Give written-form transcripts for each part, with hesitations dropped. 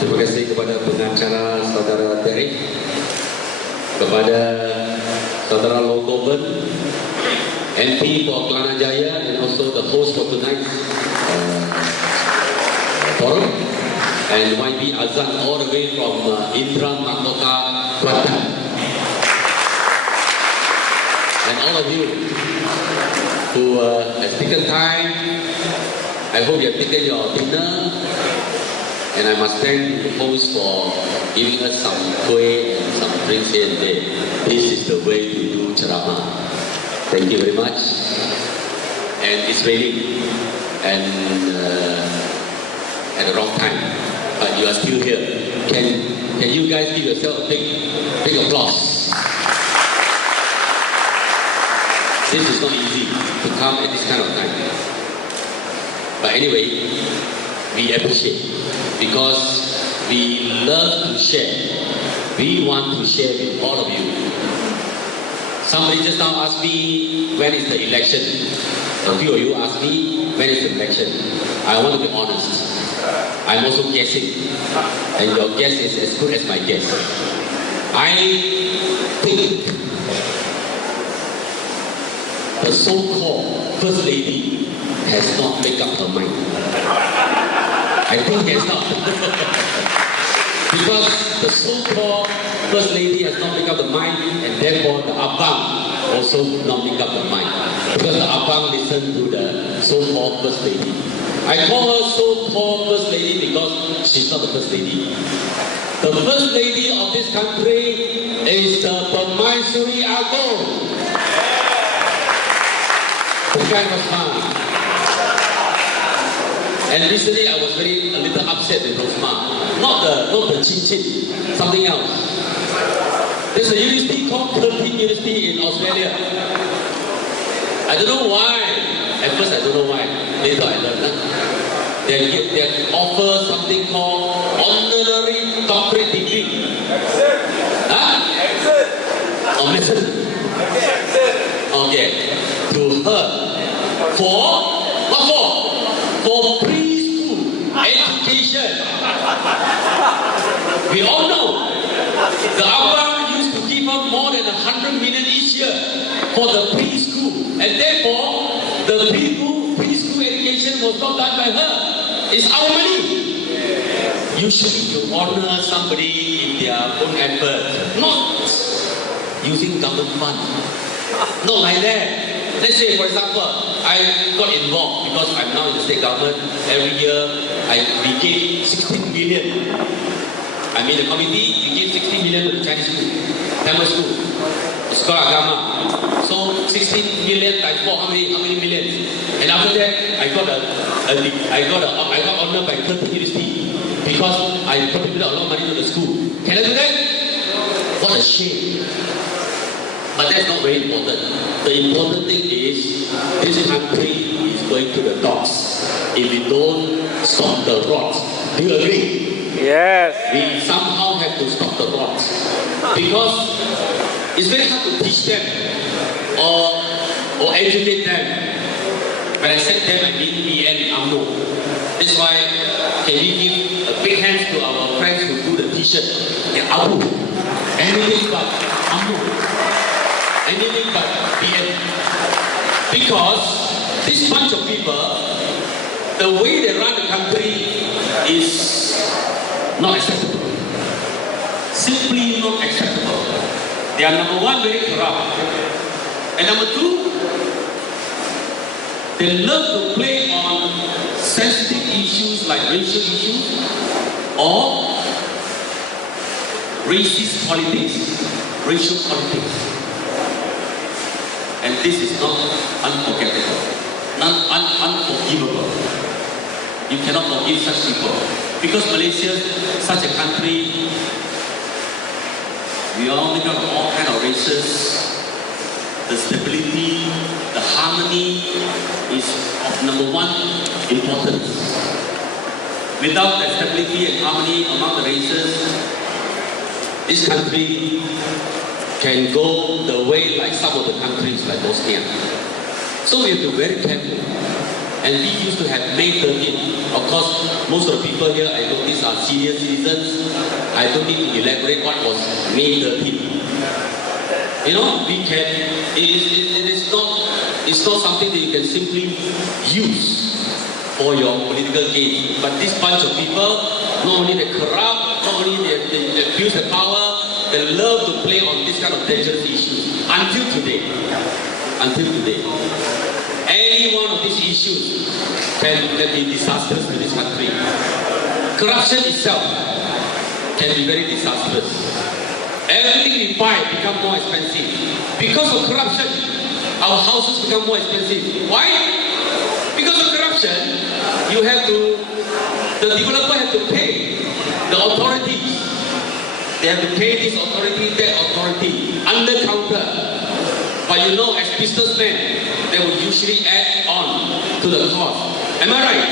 terima kasih kepada pengacara saudara Derek, kepada saudara Logoben, MP for Kelana Jaya, and also the host for tonight's forum, and YB Azan all the way from Indra Makota, Kelantan. And all of you who has taken time, I hope you have taken your dinner, and I must thank the host for giving us some kueh and some drinks here and there. This is the way to do ceramah. Thank you very much. And it's raining, and at the wrong time, but you are still here. Can you guys give yourself a big applause? This is not easy to come at this kind of time. But anyway, we appreciate because we love to share. We want to share with all of you. Somebody just now asked me, when is the election? A few of you asked me, when is the election? I want to be honest. I'm also guessing. And your guess is as good as my guess. I think the so-called First Lady has not made up her mind. I think has not. Because the so-called First Lady has not made up the mind, and therefore the Abang also not make up the mind. Because the Abang listened to the so-called First Lady. I call her so-called First Lady because she's not the First Lady. The First Lady of this country is the Permaisuri Agong. And recently I was a little upset with Rosma. Not the Chin Chin, something else. There's a university called Curtin University in Australia. I don't know why. At first I don't know why. Later I learned that. They offer something called honorary doctorate degree. Huh? Or medicine. Okay. To her. What for? For preschool education. We all know the Abang used to give up more than 100 million each year for the preschool, and therefore the preschool education was not done by her. It's our money. Usually you honor somebody in their own effort, not using government fund. Not like that. Let's say, for example, I got involved because I'm now in the state government. Every year, we gave 16 million. I'm in the committee, we gave 16 million to the Chinese school, Tamil school, Sekolah Agama. So 16 million times 4, how many millions? And after that, I got honored by Curtin University because I contributed a lot of money to the school. Can I do that? What a shame. But that's not very important. The important thing is this country is going to the dogs if we don't stop the rot. Do you agree? Yes. We somehow have to stop the rot because it's very hard to teach them or educate them. When I said them, I mean me and Amno. That's why can we give a big hand to our friends who do the t-shirt? And Abu, anything but Amno. Anything but BN. Because this bunch of people, the way they run the country is not acceptable. Simply not acceptable. They are number one, very corrupt. And number two, they love to play on sensitive issues like racial issues or racist politics, racial politics. And this is not unforgettable, unforgivable. You cannot forgive such people. Because Malaysia is such a country, we all make up of all kinds of races. The stability, the harmony is of number one importance. Without the stability and harmony among the races, this country can go the way like some of the countries like Bosnia. So we have to be very careful. And we used to have May 13th. Of course, most of the people here, I notice, are senior citizens. I don't need to elaborate what was May 13th. You know, we can, it's not something that you can simply use for your political gain. But this bunch of people, not only they corrupt, not only they abuse the power, they love to play on this kind of dangerous issues. Until today. Any one of these issues can be disastrous to this country. Corruption itself can be very disastrous. Everything we buy becomes more expensive. Because of corruption, our houses become more expensive. Why? Because of corruption, the developer have to pay the authorities. They have to pay this authority, that authority, under counter. But you know, as businessmen, they will usually add on to the cost. Am I right?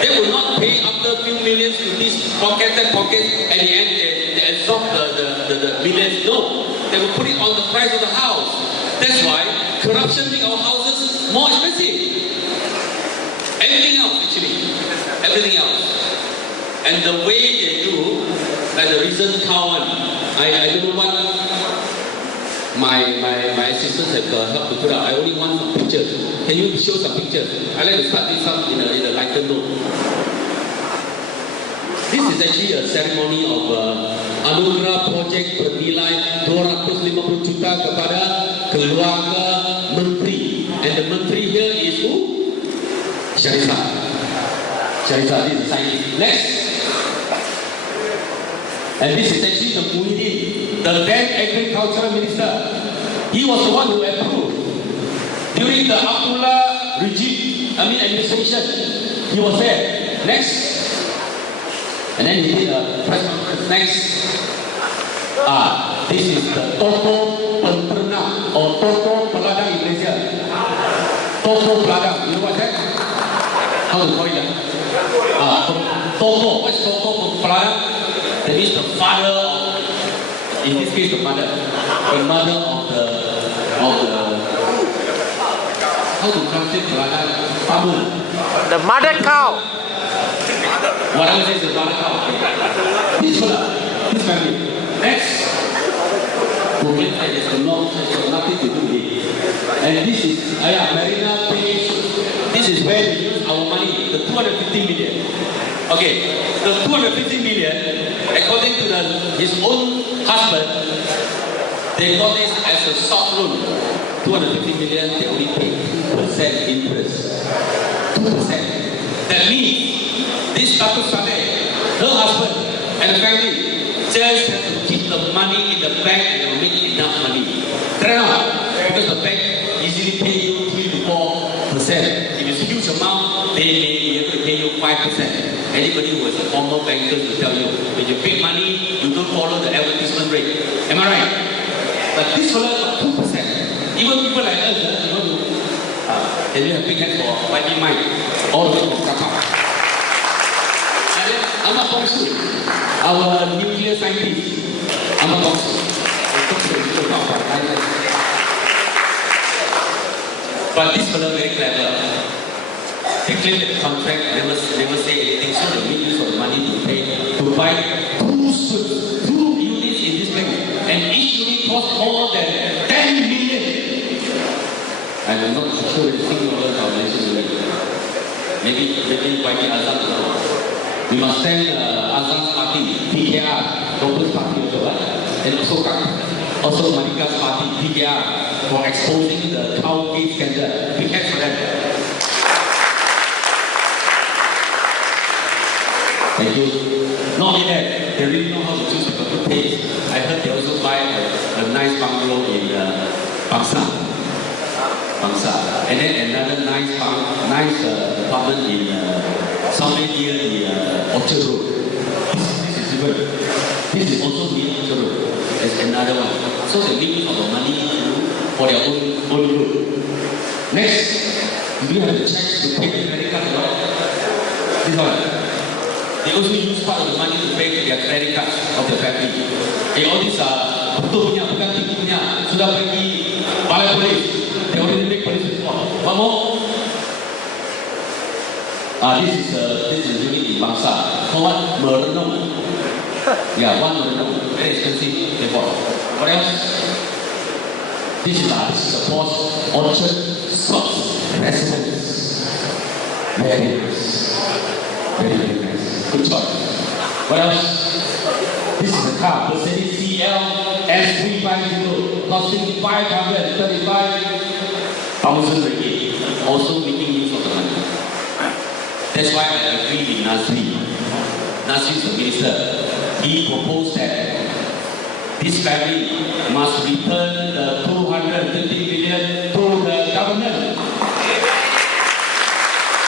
They will not pay after a few millions to this pocket, that pocket, and the end they absorb the millions. No, they will put it on the price of the house. That's why corruption makes our houses more expensive. Everything else, actually. Everything else. And the way they do, like the recent cow one, I don't know what my assistants have helped to put out. I only want some pictures. Can you show some pictures? I like to start this up in a lighter note. This is actually a ceremony of Anugerah Project bernilai 250 juta kepada keluarga menteri. And the menteri here is who? Sharifah. Sharifah, this is scientist. Next. And this is actually the Muhyiddin, the then agricultural minister. He was the one who approved. During the Abdullah administration, he was there. Next. And then he did a press conference. Next. This is the Toko Penternak or Toko Peladang in Malaysia. Toko Peladang. You know what's that? How to call it? Toko. What's Toko Peladang? That is the father of, in this case the mother of the how to translate farmer. The mother cow. Whatever says the mother cow. This family. Next. Movement has nothing to do with it. And this is Marina Page. This is where we use our money, the 250 million. Okay, the 250 million, according to his own husband, they got this as a soft loan. 250 million, they only pay 2% interest. 2%. That means this Datuk Saleh, her husband and the family just have to keep the money in the bank and they'll make enough money. Because the bank easily pay you 3 to 4%. If it's a huge amount, they may be able to pay you 5%. Anybody who is a former banker will tell you, when you pay money, you don't follow the advertisement rate. Am I right? But this fellow got 2%. Even people like us, you know, can you have big hands for YB Mike? All the way from Kappa. And then Ahmad Bongsu, our nuclear scientist. Ahmad Bongsu. But this fellow very clever. They claim that the contract never say anything, so they make use of the money to buy 2 suits, 2 units in this bank, and each unit costs more than 10 million. I'm not sure it's $6 or Malaysian unit. Maybe YB Azam. We must thank Azam's party, PKR, Doctor's party also, and also Manika's party, PKR, for exposing the cow case scandal. We catch for them. Thank you. Not only that, they really know how to choose the good taste. I heard they also buy a nice bungalow in Bangsa. And then another nice apartment in somewhere near the Orchard Road. This is also near Orchard Road. There's another one. So they make use of the money for their own good. Next, do you have the chance to pay the credit card or not? This one. They also use part of the money to pay their credit cards of their family. All these are betul punya, bukan tipu punya. Sudah pergi balai polis. They already make police report. One more. This is unit in Bangsa. For what? Merenung. Yeah, one merenung. Very expensive. Therefore, what else? This is the Porsche Orchard Slots Residence. Very nice. Very nice. Good choice. What else? This is a car, Mercedes CL S350, costing 535,000 ringgit. Also making use of the money. That's why I agree with Nazri. Nazri is the minister. He proposed that this family must return the 250 million to the government.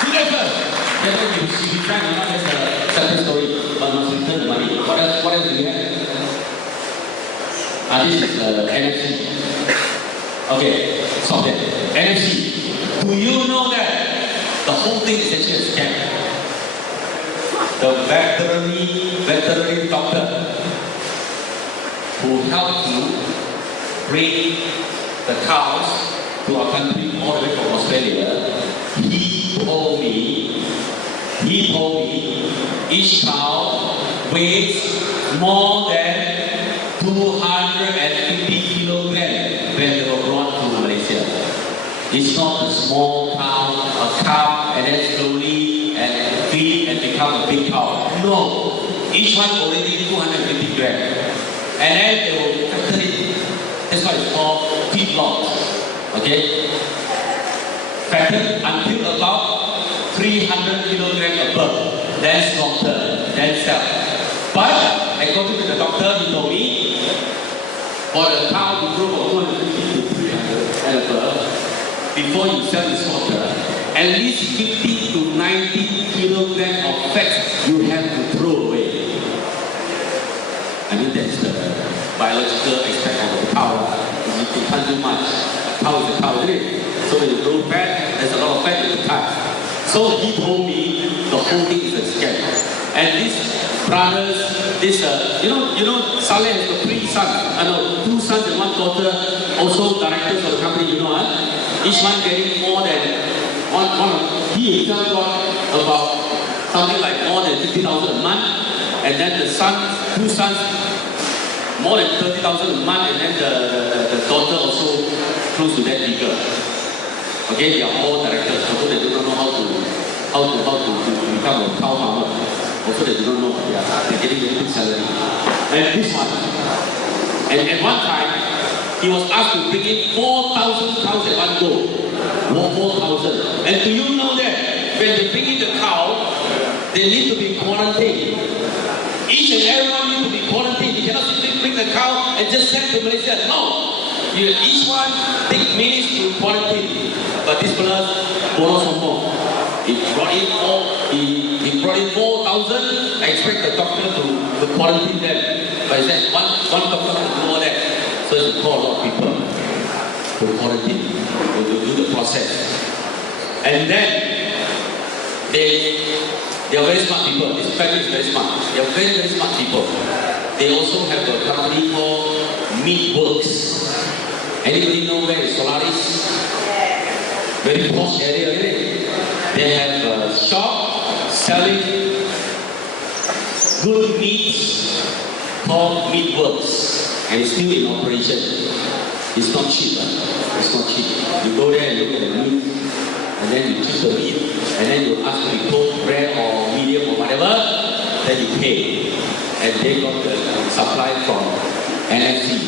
Do that first. Then if you try to not that's a separate story, but must return the money. What else do we have? This is NFC. Okay, stop there. NFC. Do you know that the whole thing is actually a scam? The veterinary doctor who helped to bring the cows to our country all the way from Australia, he told me each cow weighs more than 250 kilograms when they were brought to Malaysia. It's not a small cow, a calf, and then slowly and feed and become a big cow. No, each one already 250 grams. And then they will factor it. That's why it's called feedlot. Okay? Factored until about 300 kilograms above. Then slaughter, then sell. But according to the doctor, he told me, for the cow to grow from 250 to 300 and above, before you sell the slaughter, at least 50 to 90 kilograms of fat you have to throw away. I mean, that's the biological aspect of the cow. You can't do much. A cow is a cow, isn't it? So when you grow fat, there's a lot of fat in the cut. So he told me the whole thing is a scam. And these brothers, you know, Saleh has got 3 sons. 2 sons and 1 daughter, also directors of the company, you know, each one getting more than one. He himself got about something like more than 50,000 a month. And then the 2 sons, more than 30,000 a month, and then the daughter also close to that figure. Okay, they are all directors, although they do not know how to become a cow farmer. Also they do not know, they're getting a big salary. And this one, and at one time, he was asked to bring in 4,000 cows at one go. 4,000. And do you know that when they bring in the cow, they need to be quarantined. Each and everyone needs to be quarantined. You cannot simply bring the cow and just send to Malaysia. No. Each one take minutes to quarantine. But this fellow borrows some more. He brought in 4,000. I expect the doctor to quarantine them. But he said one doctor can do all that. So he call a lot of people to quarantine, to do the process. And then they are very smart people. This family is very smart. They are very, very smart people. They also have a company called Meatworks. Anybody know where is Solaris? Very posh area, isn't it? They have a shop selling good meats called Meatworks. And it's still in operation. It's not cheap. It's not cheap. You go there and look at the meat, and then you choose the meat, and then you ask to be cooked, rare or medium or whatever, then you pay. And they got the supply from NFC.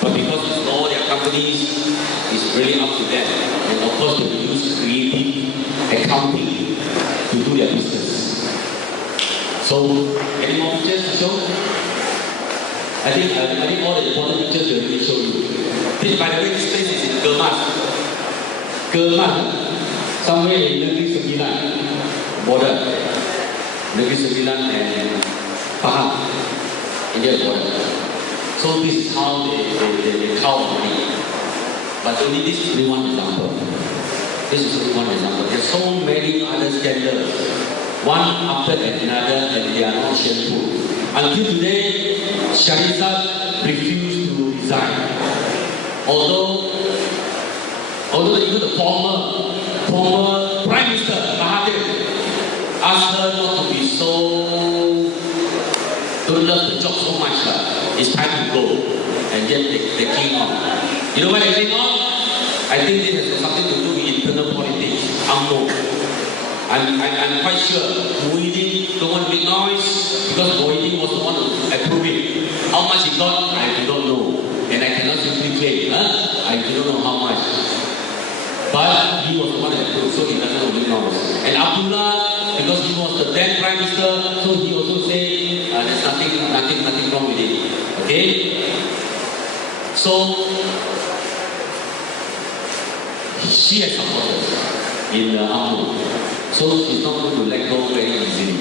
But because it's all their companies, it's really up to them. And of course they use creative accounting to do their business. So, any more pictures to show? I think all the important pictures will really show you. By the way, this place is in Germas. Somewhere in Negeri Sembilan border. Negeri Sembilan and Pahang, India border. So this is how they count money. But only this is only one example. This is only one example. There are so many other scandals, one after another, and they are not shameful. Until today, Sharifah refused to resign. Although even the former Prime Minister Mahathir don't love the job so much. It's time to go. And yet they cling on. You know why they cling on? I think this has got something to do with internal politics. I'm quite sure Muhyiddin don't want to make noise because Muhyiddin was the one who approved it. How much he got, I do not know. And I cannot simply claim, I do not know how much. But he was the one who approved, so he doesn't want to make noise. And Abdullah, because he was the then Prime Minister, so he also said there's nothing wrong with it. Okay? So, she has supporters in UMNO. So she's not going to let go very easily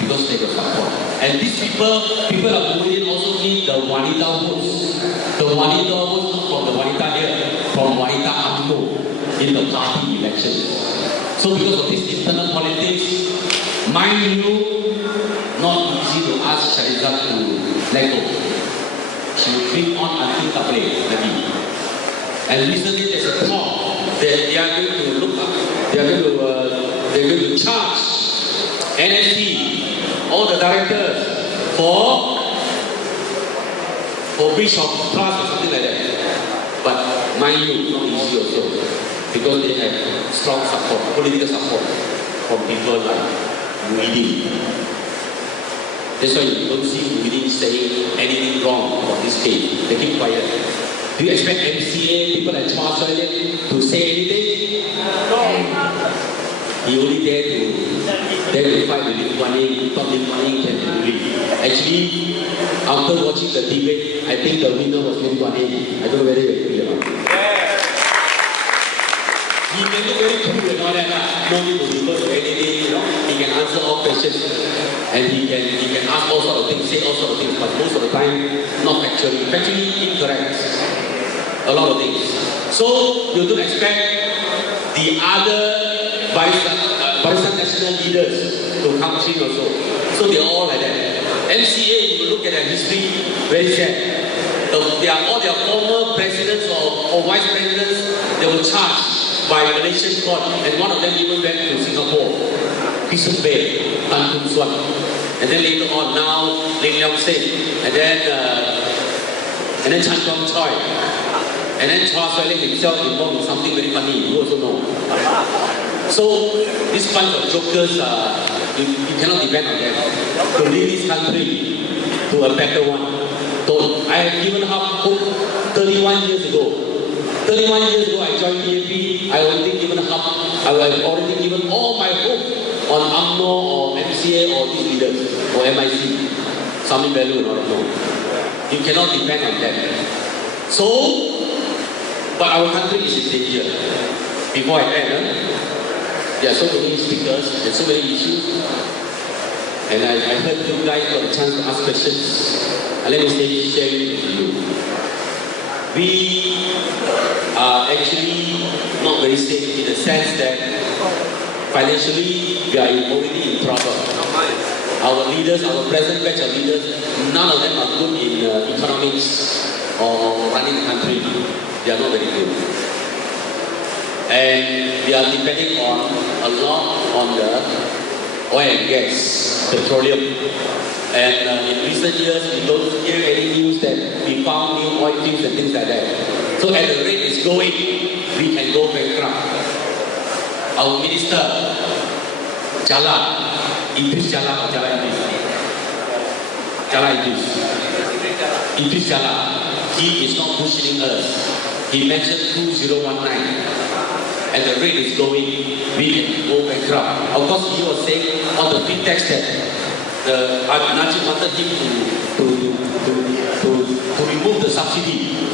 because they got support. And these people are moving also need the Wanita votes. The Wanita votes not from the Wanita here, from Wanita UMNO in the party elections. So because of this internal politics, mind you, not easy to ask Shariza to let go. She will cling on until Tableh. And recently there's a talk that they are going to look up, they're going to charge NSC, all the directors, for breach of trust or something like that. But mind you, not easy also, because they have strong support, political support from people like Muhyiddin. That's why you don't see Muhyiddin saying anything wrong about this case. They keep quiet. Do you expect MCA, people like Chua Soy to say anything? No. He only dare to fight with Lim Guan Yin, thought Lim Guan Yin can agree. Actually, after watching the debate, I think the winner was Lim Guan Yin. I don't know whether you agree or not. He may look very cool and all that, no need to refer to anything, he can answer all questions. And he can ask all sorts of things, say all sorts of things, but most of the time, not factually incorrect. A lot of things. So, you don't expect the other Barisan national leaders to come in also. So they are all like that. MCA, you look at their history, very sad. All their former presidents or vice presidents, they were charged by Malaysian court, and one of them even went to Singapore. Pisung Bay, Tan Kun Suan. And then later on, now Ling Leong Seng, and then Chan Chong Choi, and then Chua Soy Ling himself involved in something very funny. You also know. So this bunch of jokers, you cannot depend on them to lead this country to a better one. So I have given up hope 31 years ago. 31 years ago, I joined PAP. I already given up. I have already given all my hope on UMNO or MCA or these leaders or MIC, Sami Bellu and all that. You cannot depend on them. So, but our country is in danger. Before I end, there are so many speakers and so many issues. And I heard you guys got a chance to ask questions. And let me share it with you. We are actually not very safe in the sense that financially we are already in trouble. Our leaders, our present batch of leaders, none of them are good in economics or running the country. They are not very good. And we are depending on a lot on the oil and gas, petroleum. And in recent years, we don't hear any news that we found new oil fields and things like that. So at the rate it's going, we can go bankrupt. Our minister, Jala, Idris Jala or Jala Idris? Jala Idris. Idris Jala, he is not pushing us. He mentioned 2019. And the rate is going, we can go bankrupt. Of course, he was saying on the pretext that Najib wanted him to remove the subsidy.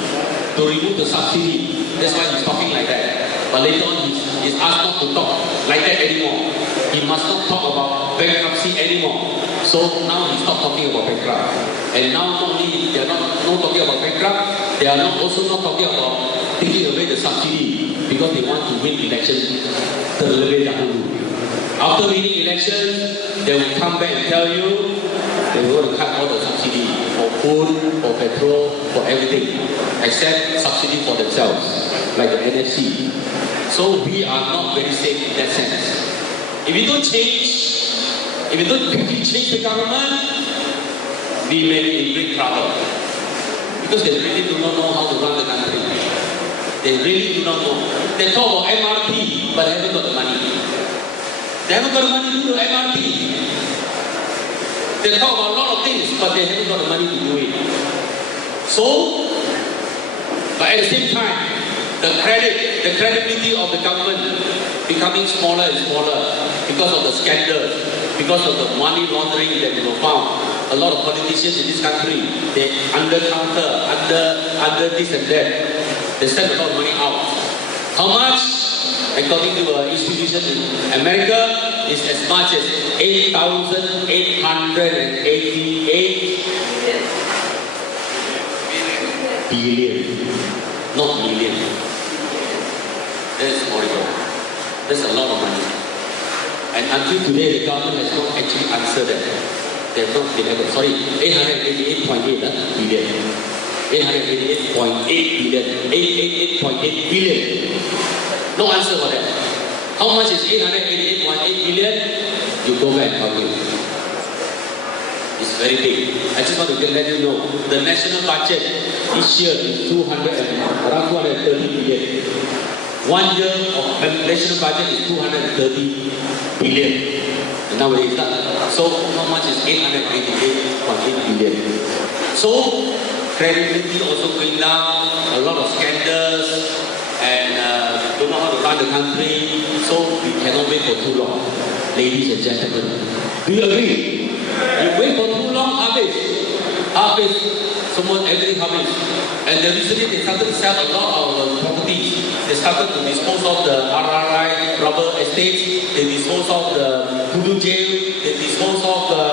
To remove the subsidy. That's why he's talking like that. But later on, he's asked not to talk like that anymore. He must not talk about bankruptcy anymore. So now he stopped talking about bankrupt. And now not only they are not talking about bankrupt, they are also not talking about taking away the subsidy because they want to win elections. After winning elections, they will come back and tell you they will want to cut all the subsidy for food, for petrol, for everything, except subsidy for themselves, like the NFC. So we are not very safe in that sense. If we don't change, if we don't quickly change the government, we may be in big trouble. Because they really do not know how to run the country. They really do not know. They talk about MRT, but they haven't got the money. They haven't got the money to do the MRT. They talk about a lot of things, but they haven't got the money to do it. So, but at the same time, the credibility of the government becoming smaller and smaller because of the scandals, because of the money laundering that we found. A lot of politicians in this country, they under this and that. They send a lot of money out. How much? According to an institution in America, is as much as 8,888 billion, not million. That's horrible. That's a lot of money. And until today, the government has not actually answered that. They have not been able. Sorry, 888.8 billion. 888.8 billion. 888.8 billion. No answer for that. How much is 888.8 billion? You go back and calculate. It's very big. I just want to let you know the national budget this year is around 230 billion. 1 year of national budget is 230 billion. And nowadays, so how much is 888.8 billion? So credibility also going down, a lot of scandals, and don't know how to run the country. So we cannot wait for too long, ladies and gentlemen. Do you agree? You wait for too long, habis, someone every habis. And recently they started to sell a lot of properties. They started to dispose of the RRI rubber estates. They dispose of the Kudu jail. They dispose of the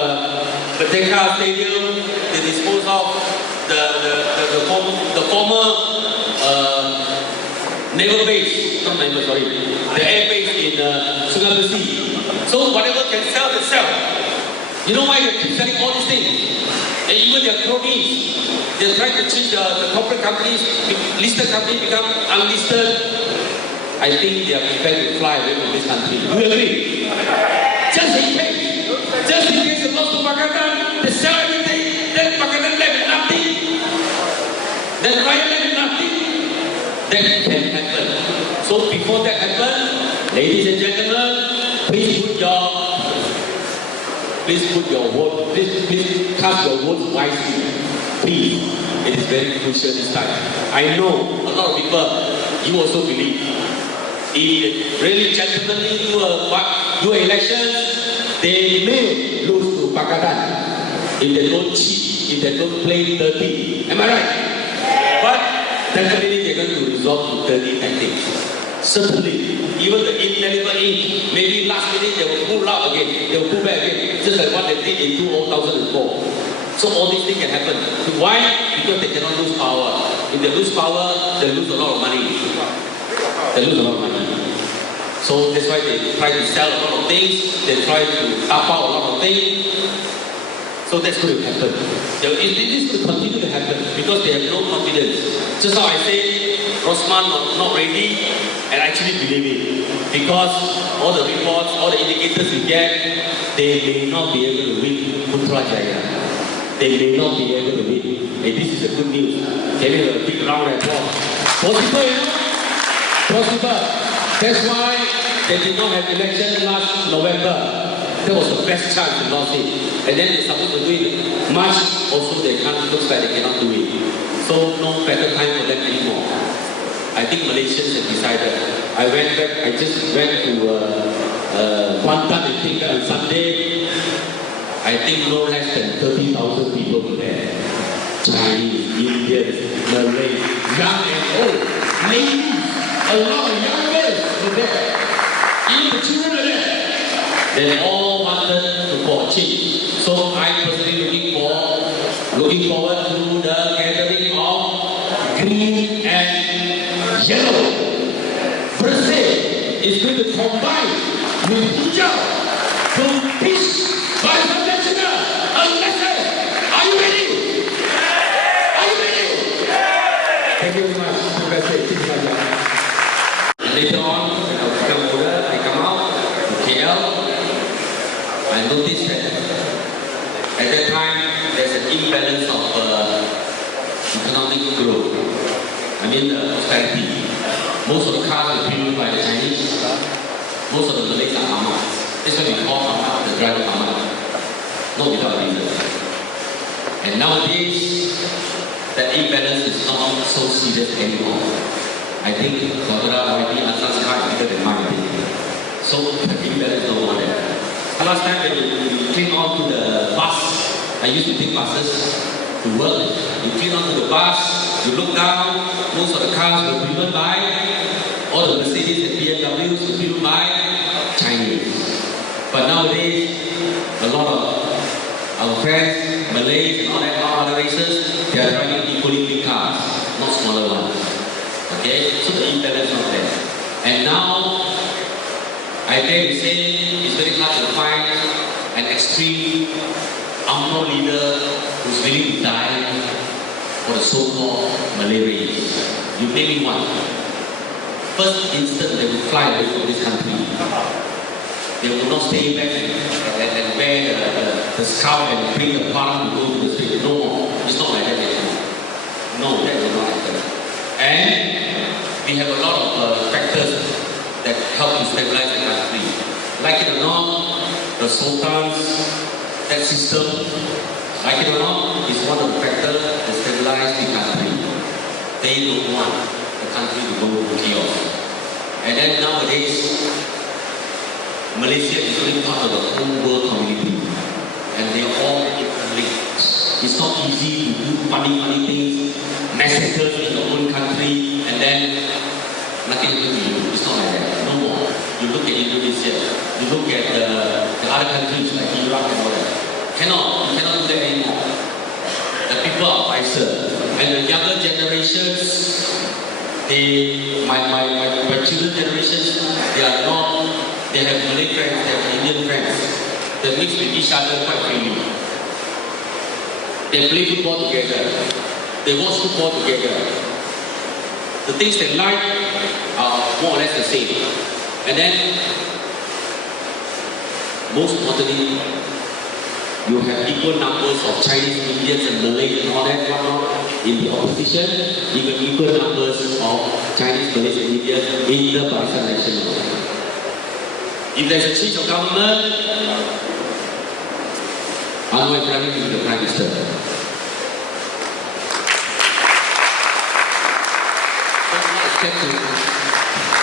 Merdeka Stadium. They dispose of the former naval base. Not naval, sorry. The air base in Sungai Besi. So whatever can sell, they sell. You know why they keep selling all these things? And even their cronies, they're trying to change the corporate companies, listed companies become unlisted. I think they are prepared to fly away from this country. Do you agree? Just in case it goes to Pakistan, they sell everything, then Pakistan left with nothing. Then Ryan left with nothing. That can happen. So before that happens, ladies and gentlemen, please cast your vote wisely. Please, it is very crucial this time. I know a lot of people, you also believe. If really gentlemanly do elections, they may lose to Pakistan if they don't cheat, if they don't play dirty. Am I right? But definitely they're going to resort to dirty tactics. Certainly, even the ineligible ink, maybe last minute they will pull out again, they will pull back again, just like what they did in 2004. So all these things can happen. Why? Because they cannot lose power. If they lose power, they lose a lot of money. So that's why they try to sell a lot of things, they try to tap out a lot of things. So that's going to happen. It is going to continue to happen because they have no confidence. Just how I say, Rosman not ready, and I actually believe it. Because all the reports, all the indicators we get, they may not be able to win Putrajaya. They may not be able to win. And this is a good news. Can we have a big round of applause? Possible, you know? Possible. That's why they did not have election last November. That was the best chance to lose it. And then they're supposed to do it March, also they can't, looks like they cannot do it. So no better time for them anymore. I think Malaysians have decided. I just went to Kuantan in Tingkat on Sunday. I think no less than 30,000 people were there. Chinese, Indians, Malays, young and old, ladies, a lot of young girls were there. Even the children were there. They all wanted for a change. So I personally looking forward to the gathering of green and yellow. Brazil is going to combine with Puja to teach Bangladesh a lesson. Are you ready? Are you ready? Thank you very much. Later on, when I become older, I come out to KL. I noticed that at that time there's an imbalance prosperity. Most of the cars were driven by the Chinese. Most of the Malays are Ahmad. That's why we call Ahmad the driver Ahmad. Not without reason. And nowadays, the imbalance is not so serious anymore. I think Saudara already Azan's car is bigger than mine. So the imbalance is no more there. Last time when you cling on to the bus, I used to take buses to work. You cling on to the bus, you look down, most of the cars were driven by, all the Mercedes and BMWs were driven by Chinese. But nowadays, a lot of our friends, Malays and all that, all other races, they are driving equally big cars, not smaller ones. Okay? So the imbalance is not there. And now, I dare to say it's very hard to find an extreme UMNO leader who's willing to die for the so-called Malay race. You name me one. First instant they will fly away from this country. They will not stay back and wear the scarf and bring the parliament to go to the street. No more. It's not like that anymore. No, that will not happen. And we have a lot of factors that help to stabilize the country. Like it or not, the sultans, that system, like it or not, is one of the factors that stabilize the country. They don't want the country to go to chaos. And then nowadays, Malaysia is really part of the whole world community. And they are all interlinked. It's not easy to do funny things, massacres in your own country, and then nothing happens to you. It's not like that. No more. You look at Indonesia. You look at the other countries like Iraq and all that. You cannot do that anymore. The people are wiser. And the younger generations, my children's generations, they have Malay friends, they have Indian friends. They mix with each other quite freely. They play football together. They watch football together. The things they like are more or less the same. And then, most importantly, you have equal numbers of Chinese, Indians and Malays and all that in the opposition, even equal numbers of Chinese, Malays and Indians in the Barisan Nasional. If there's a change of government, Anwar Ibrahim will be the Prime Minister.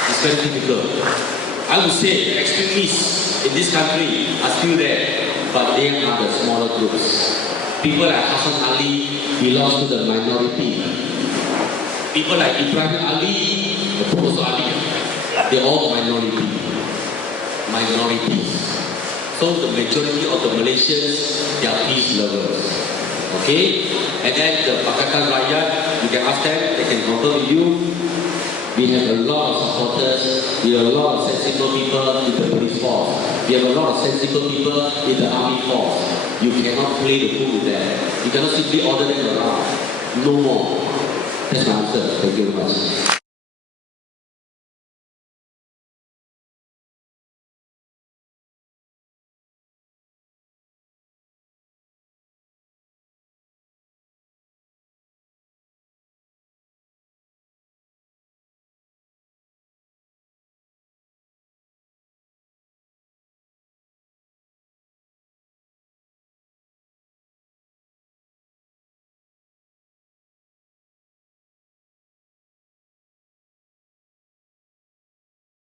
It's very difficult. I would say the extremists in this country are still there, but they are the smaller groups. People like Hassan Ali belong to the minority. People like Ibrahim Ali, the Professor Ali, they're all minorities. So the majority of the Malaysians, they are peace lovers. Okay? And then the Pakatan Rakyat, you can ask them, they can confirm with you. We have a lot of supporters, we have a lot of sensible people in the police force, we have a lot of sensible people in the army force. You cannot play the fool with them. You cannot simply order them around. No more. That's my answer. Thank you very much.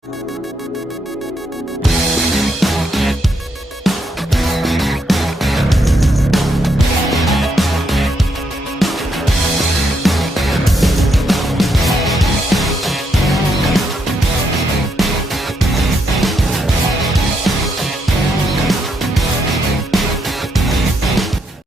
Thank you.